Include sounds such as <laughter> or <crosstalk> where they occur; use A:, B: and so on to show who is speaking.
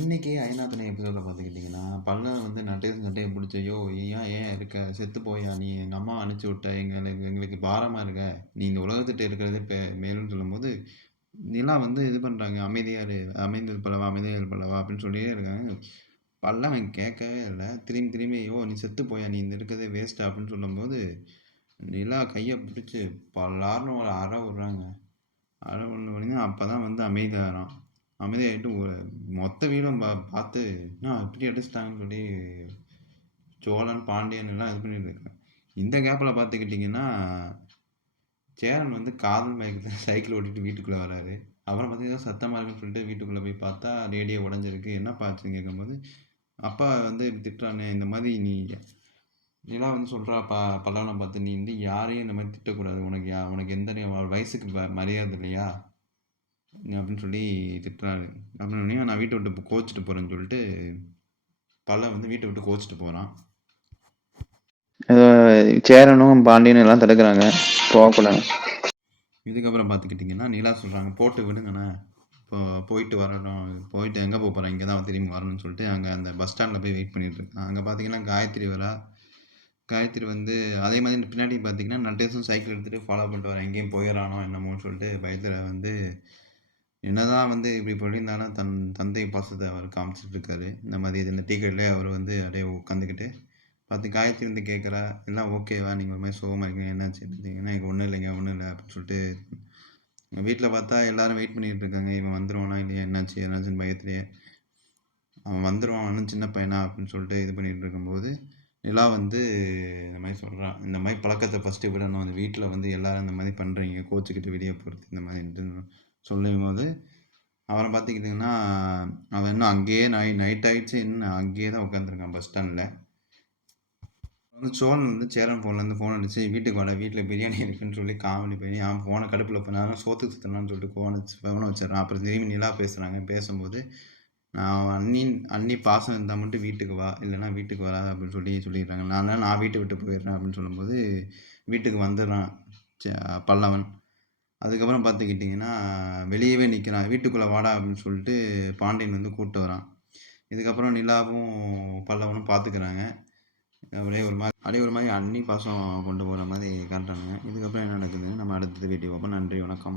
A: இன்னைக்கு ஐநாத்துணை எபிசோடில் பார்த்துக்கிட்டிங்கன்னா பல்லவன் வந்து நட்டையும் நட்டையை பிடிச்சையோ ஏன் ஏன் இருக்க? செத்து போயா நீ? எங்கள் அம்மா அனுப்பிச்சி விட்ட எங்களுக்கு எங்களுக்கு பாரமாக இருக்க? நீ இந்த உலகத்திட்ட இருக்கிறதே பெ மேலுன்னு சொல்லும்போது நிலா வந்து இது பண்ணுறாங்க அமைதியாக அமைந்தது பல்லவா அமைதியாக இரு அப்படின்னு சொல்லிட்டே இருக்காங்க. பல்லவன் கேட்கவே இல்லை. திரும்பி திரும்பி ஐயோ நீ செத்து போயா? நீ இந்த இருக்கிறதே வேஸ்ட்டா அப்படின்னு சொல்லும்போது நிலா கையை பிடிச்சி பல்லாருன்னு ஒரு அறை விட்றாங்க. அறை விழுந்த அப்போ தான் வந்து அமைதியாகிறான் அமைதியாகிட்டு மொத்த வீடும் பா பார்த்து என்ன இப்படி அடிச்சிட்டாங்கன்னு சொல்லி சோழன் பாண்டியன் எல்லாம் இது பண்ணிட்டு இருக்கேன் இந்த கேப்பில் பார்த்துக்கிட்டிங்கன்னா சேரன் வந்து காதல் மயக்கத்தில் சைக்கிள் <laughs> ஓட்டிட்டு வீட்டுக்குள்ளே வராரு. அப்புறம் பார்த்தீங்கன்னா சத்தமாக இருக்குன்னு சொல்லிட்டு வீட்டுக்குள்ளே போய் பார்த்தா ரேடியோ உடஞ்சிருக்கு. என்ன ஆச்சுன்னு கேட்கும்போது அப்பா வந்து திட்டுறானே இந்த மாதிரி நீ நிலா வந்து சொல்கிறா பா பல்லவனை பார்த்து நீ வந்து யாரையும் இந்த மாதிரி திட்டக்கூடாது. உனக்கு யா உனக்கு எந்த வயசுக்கு மரியாதை இல்லையா? அப்படின்னு சொல்லி திட்டுறாரு. அப்படின்னு நான் வீட்டை விட்டு கோச்சிட்டு போகிறேன்னு சொல்லிட்டு பல்ல வந்து வீட்டை விட்டு கோச்சிட்டு போகிறான்
B: சேரனும் பாண்டியனும் எல்லாம் தடுக்கிறாங்க. போகக்கூடாது
A: இதுக்கப்புறம் பார்த்துக்கிட்டிங்கன்னா நிலா சொல்கிறாங்க போட்டு விடுங்கண்ணே. இப்போ போயிட்டு வரணும். போயிட்டு எங்கே போக போகிறேன் இங்கே தான் திரும்பி வரணும்னு சொல்லிட்டு அங்கே அந்த பஸ் ஸ்டாண்டில் போய் வெயிட் பண்ணிட்டு இருக்கான் அங்கே பார்த்தீங்கன்னா காயத்ரி வரா. காயத்ரி வந்து அதே மாதிரி பின்னாடி பார்த்தீங்கன்னா நட்டேசும் சைக்கிள் எடுத்துகிட்டு ஃபாலோ பண்ணிட்டு வரேன் எங்கேயும் போயிடறானோ என்னமோன்னு சொல்லிட்டு பயத்தில் வந்து என்னதான் வந்து இப்படி பண்ணியிருந்தாலும் தன் தந்தை பாசத்தை அவர் காமிச்சிட்டு இருக்காரு இந்த மாதிரி இந்த டீ கடையிலே அவர் வந்து அப்படியே உட்காந்துக்கிட்டு பார்த்து காயத்ரி வந்து கேட்குறா எல்லாம் ஓகேவா நீங்கள் ஒரு மாதிரி சோகமாக இருக்கீங்க. என்னாச்சு பார்த்தீங்கன்னா எனக்கு ஒன்றும் இல்லைங்க ஒன்றும் இல்லை அப்படின்னு சொல்லிட்டு வீட்டில் பார்த்தா எல்லாரும் வெயிட் பண்ணிகிட்டு இருக்காங்க. இவன் வந்துடுவானா இல்லையா? என்னாச்சு என்னாச்சுன்னு பயத்துலேயே அவன் வந்துருவான். சின்ன பையனா? அப்படின்னு சொல்லிட்டு இது பண்ணிகிட்டு இருக்கும்போது நிலா வந்து இந்த மாதிரி சொல்கிறான் இந்த மாதிரி பழக்கத்தை ஃபஸ்ட்டு விடணும். அந்த வீட்டில் வந்து எல்லோரும் இந்த மாதிரி பண்ணுறீங்க கோச்சுக்கிட்டு வெளியே போகிறது இந்த மாதிரி. சொல்லும் போது அவரை பார்த்துக்கிட்டிங்கன்னா அவன் இன்னும் அங்கேயே நை நைட் ஆகிடுச்சு இன்னும் அங்கேயே தான் உட்காந்துருக்கான் பஸ் ஸ்டாண்டில் வந்து சோழன் வந்து சேரன் ஃபோன்லேருந்து ஃபோன் அடிச்சு வீட்டுக்கு வாடா வீட்டில் பிரியாணி இருக்குன்னு சொல்லி காமெடி பண்ணி அவன் ஃபோனை கடுப்பில் பண்ணாலும் சோத்துக்கு சுத்தலாம்னு சொல்லிட்டு ஃபோன் வச்சு ஃபோனை வச்சிடறான். அப்புறம் திரும்பி நிலா பேசுகிறாங்க பேசும்போது நான் அண்ணி அண்ணி பாசம் இருந்தால் மட்டும் வீட்டுக்கு வா. இல்லைன்னா வீட்டுக்கு வராது அப்படின்னு சொல்லி சொல்லிடுறாங்க. நான் நான் வீட்டை விட்டு போயிடுறேன் அப்படின்னு சொல்லும்போது வீட்டுக்கு வந்துடுறான் சே- பல்லவன். அதுக்கப்புறம் பார்த்துக்கிட்டிங்கன்னா வெளியவே நிற்கிறான் வீட்டுக்குள்ளே வாடா அப்படின்னு சொல்லிட்டு பாண்டியன் வந்து கூப்பிட்டு வரான். இதுக்கப்புறம் நிலாவும் பல்லவனும் பார்த்துக்கிறாங்க. அப்படியே ஒரு மாதிரி அப்படியே ஒரு மாதிரி அன்னி பாசம் கொண்டு போகிற மாதிரி காட்டுறாங்க. இதுக்கப்புறம் என்ன நடக்குதுன்னு நம்ம அடுத்தது வீடியோ பார்ப்போம். நன்றி வணக்கம்.